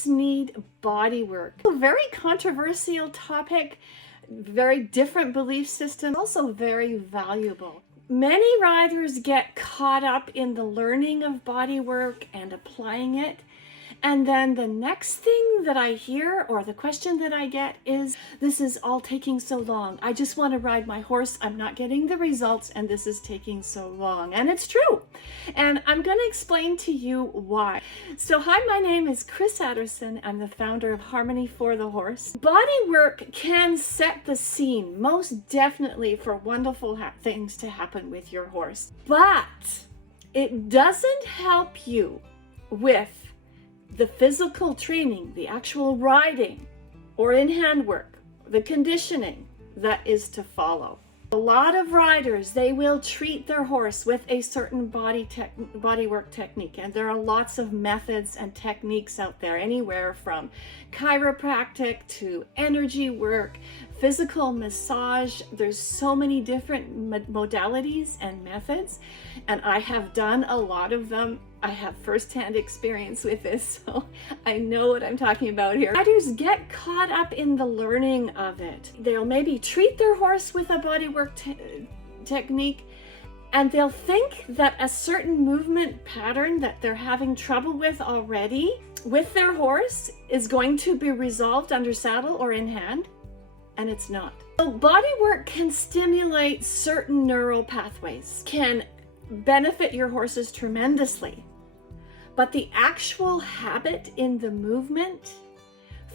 horses need body work. A very controversial topic, very different belief system, also very valuable. Many riders get caught up in the learning of body work and applying it. And then the next thing that I hear, or the question that I get, is, this is all taking so long. I just want to ride my horse. I'm not getting the results, and this is taking so long. And it's true. And I'm going to explain to you why. So hi, my name is Chris Adderson. I'm the founder of Harmony for the Horse. Body work can set the scene, most definitely, for wonderful things to happen with your horse. But it doesn't help you with the physical training, the actual riding, or in-hand work, the conditioning that is to follow. A lot of riders, they will treat their horse with a certain body work technique, and there are lots of methods and techniques out there, anywhere from chiropractic to energy work, physical massage. There's so many different modalities and methods, and I have done a lot of them. I have firsthand experience with this, so I know what I'm talking about here. Riders get caught up in the learning of it. They'll maybe treat their horse with a bodywork technique, and they'll think that a certain movement pattern that they're having trouble with already with their horse is going to be resolved under saddle or in hand, and it's not. So bodywork can stimulate certain neural pathways, can benefit your horses tremendously. But the actual habit in the movement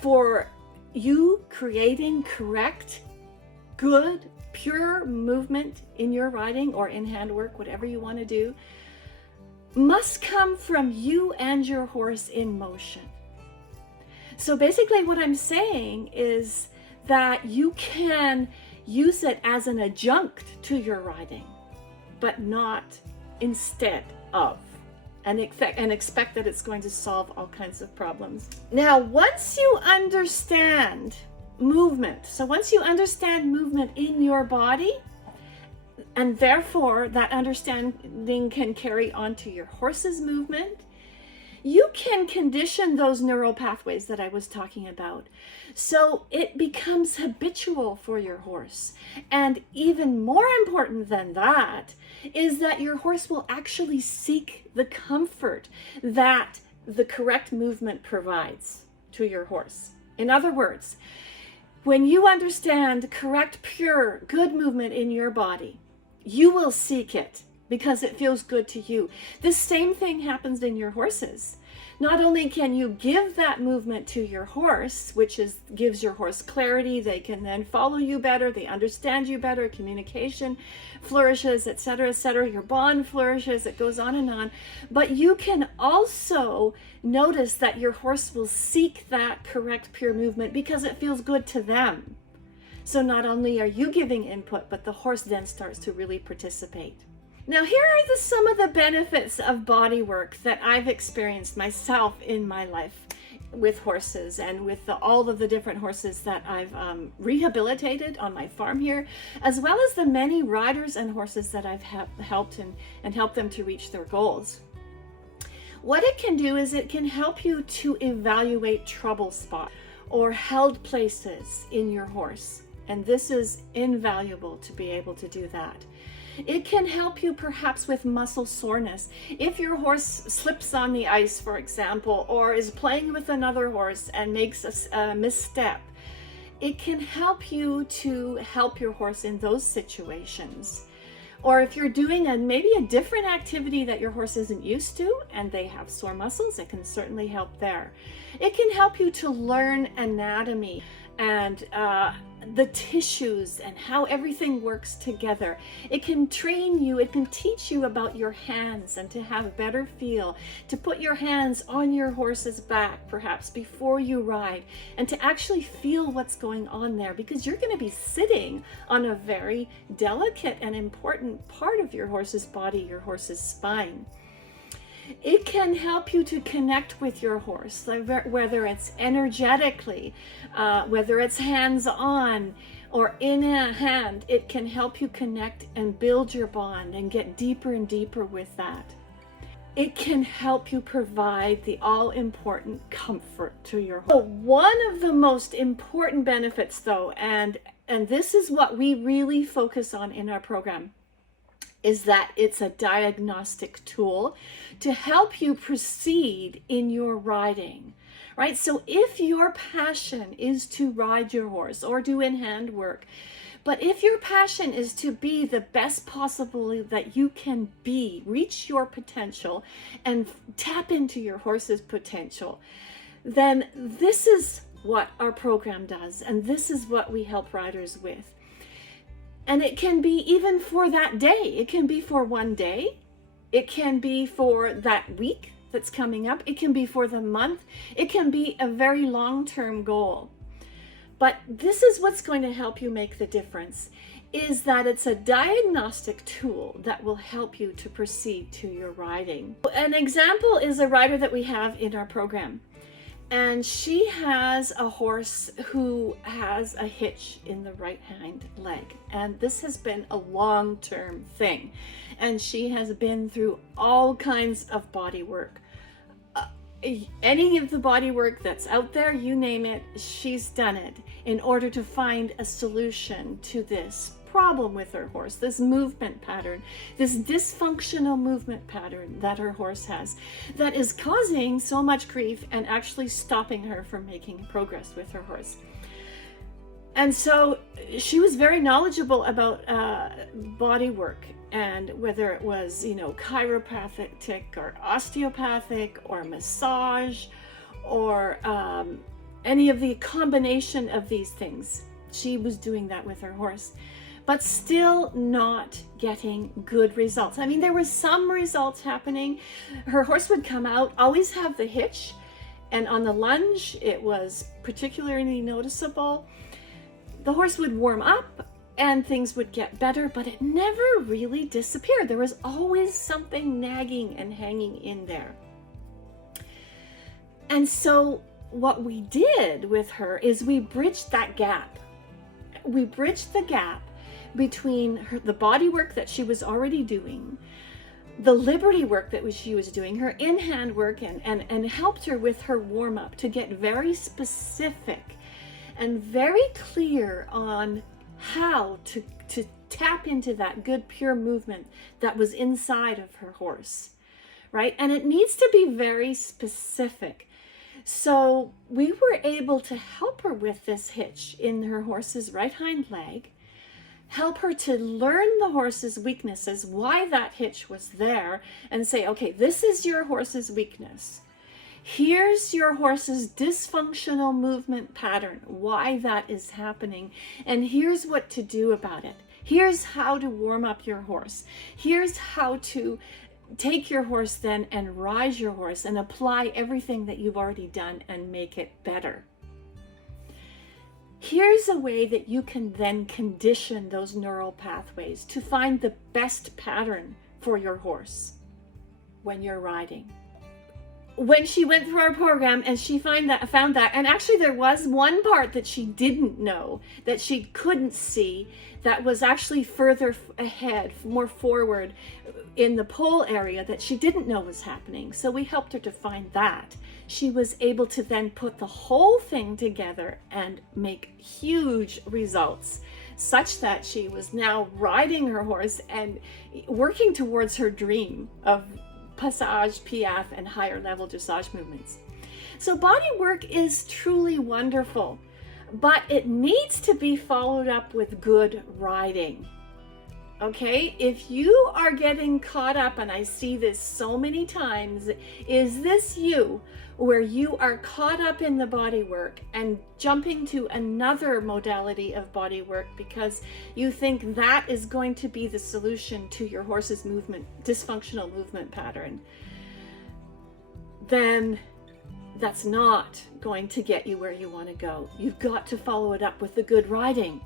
for you creating correct, good, pure movement in your riding or in hand work, whatever you want to do, must come from you and your horse in motion. So basically what I'm saying is that you can use it as an adjunct to your riding, but not instead of, and expect that it's going to solve all kinds of problems. Now, once you understand movement, so once you understand movement in your body, and therefore that understanding can carry on to your horse's movement, you can condition those neural pathways that I was talking about, so it becomes habitual for your horse. And even more important than that is that your horse will actually seek the comfort that the correct movement provides to your horse. In other words, when you understand correct, pure, good movement in your body, you will seek it because it feels good to you. The same thing happens in your horses. Not only can you give that movement to your horse, which gives your horse clarity, they can then follow you better, they understand you better, communication flourishes, etc., your bond flourishes, it goes on, but you can also notice that your horse will seek that correct, pure movement because it feels good to them. So not only are you giving input, but the horse then starts to really participate. Now, here are some of the benefits of body work that I've experienced myself in my life with horses and with all of the different horses that I've rehabilitated on my farm here, as well as the many riders and horses that I've helped and helped them to reach their goals. What it can do is it can help you to evaluate trouble spots or held places in your horse. And this is invaluable to be able to do that. It can help you perhaps with muscle soreness. If your horse slips on the ice, for example, or is playing with another horse and makes a misstep, it can help you to help your horse in those situations. Or if you're doing maybe a different activity that your horse isn't used to and they have sore muscles, it can certainly help there. It can help you to learn anatomy and the tissues and how everything works together. It can train you, it can teach you about your hands and to have a better feel, to put your hands on your horse's back perhaps before you ride, and to actually feel what's going on there, because you're going to be sitting on a very delicate and important part of your horse's body, your horse's spine. It can help you to connect with your horse, whether it's energetically, whether it's hands-on or in a hand. It can help you connect and build your bond and get deeper and deeper with that. it can help you provide the all-important comfort to your home. So one of the most important benefits though, and this is what we really focus on in our program, is that it's a diagnostic tool to help you proceed in your riding, right? So if your passion is to ride your horse or do in-hand work, but if your passion is to be the best possible that you can be, reach your potential and tap into your horse's potential, then this is what our program does, and this is what we help riders with. And it can be even for that day. It can be for one day. It can be for that week that's coming up. It can be for the month. It can be a very long-term goal. But this is what's going to help you make the difference, is that it's a diagnostic tool that will help you to proceed to your riding. An example is a rider that we have in our program. And she has a horse who has a hitch in the right hind leg. And this has been a long-term thing. And she has been through all kinds of body work. Any of the body work that's out there, you name it, she's done it in order to find a solution to this problem with her horse, this movement pattern, this dysfunctional movement pattern that her horse has that is causing so much grief and actually stopping her from making progress with her horse. And so she was very knowledgeable about body work, and whether it was, chiropractic or osteopathic or massage or any of the combination of these things. She was doing that with her horse, but still not getting good results. I mean, there were some results happening. Her horse would come out, always have the hitch, and on the lunge, it was particularly noticeable. The horse would warm up and things would get better, but it never really disappeared. There was always something nagging and hanging in there. And so what we did with her is we bridged that gap. We bridged the gap between the body work that she was already doing, the liberty work that she was doing, her in-hand work, and helped her with her warm-up to get very specific and very clear on how to tap into that good pure movement that was inside of her horse, right? And it needs to be very specific. So we were able to help her with this hitch in her horse's right hind leg, help her to learn the horse's weaknesses, why that hitch was there, and say, okay, this is your horse's weakness. Here's your horse's dysfunctional movement pattern, why that is happening, and here's what to do about it. Here's how to warm up your horse. Here's how to take your horse then and ride your horse and apply everything that you've already done and make it better. Here's a way that you can then condition those neural pathways to find the best pattern for your horse when you're riding. When she went through our program and she found that, and actually there was one part that she didn't know, that she couldn't see, that was actually further ahead, more forward in the pole area that she didn't know was happening. So we helped her to find that. She was able to then put the whole thing together and make huge results, such that she was now riding her horse and working towards her dream of passage, piaffe, and higher level dressage movements. So body work is truly wonderful, but it needs to be followed up with good riding. Okay, if you are getting caught up, and I see this so many times, is this you, where you are caught up in the body work and jumping to another modality of body work because you think that is going to be the solution to your horse's movement, dysfunctional movement pattern, then that's not going to get you where you want to go. You've got to follow it up with the good riding.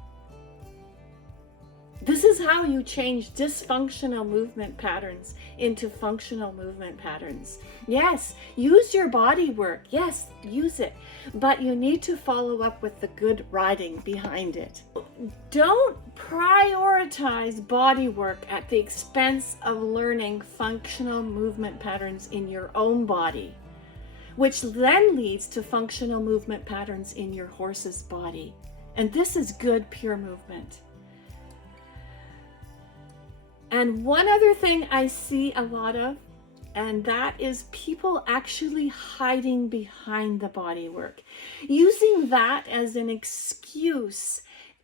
This is how you change dysfunctional movement patterns into functional movement patterns. Yes, use your body work. Yes, use it. But you need to follow up with the good riding behind it. Don't prioritize body work at the expense of learning functional movement patterns in your own body, which then leads to functional movement patterns in your horse's body. And this is good, pure movement. And one other thing I see a lot of, and that is people actually hiding behind the body work, using that as an excuse,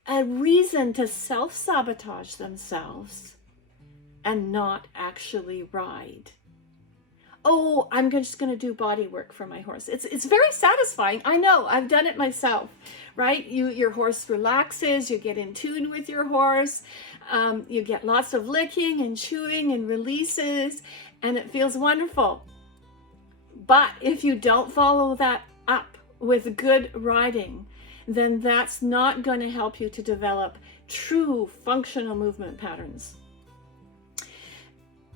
a reason to self-sabotage themselves and not actually ride. Oh, I'm just going to do body work for my horse. It's very satisfying. I know, I've done it myself, right? Your horse relaxes, you get in tune with your horse, you get lots of licking and chewing and releases, and it feels wonderful. But if you don't follow that up with good riding, then that's not going to help you to develop true functional movement patterns.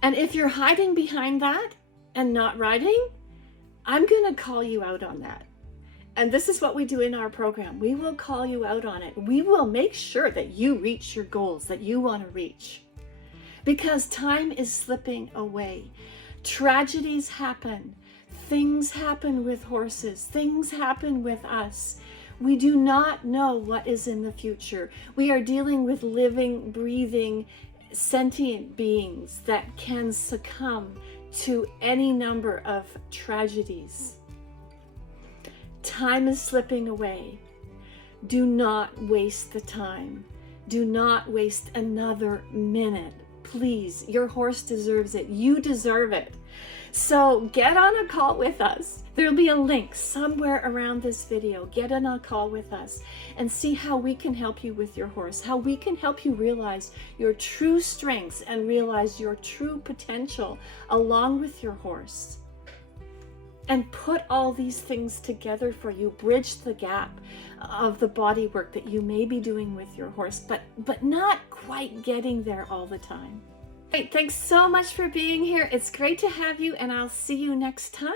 And if you're hiding behind that and not riding, I'm going to call you out on that. And this is what we do in our program. We will call you out on it. We will make sure that you reach your goals that you want to reach. Because time is slipping away. Tragedies happen. Things happen with horses. Things happen with us. We do not know what is in the future. We are dealing with living, breathing, sentient beings that can succumb to any number of tragedies. Time is slipping away. Do not waste the time. Do not waste another minute. Please, your horse deserves it. You deserve it. So get on a call with us. There'll be a link somewhere around this video. Get on a call with us and see how we can help you with your horse, how we can help you realize your true strengths and realize your true potential along with your horse. And put all these things together for you, bridge the gap of the body work that you may be doing with your horse, but not quite getting there all the time. Great, thanks so much for being here. It's great to have you, and I'll see you next time.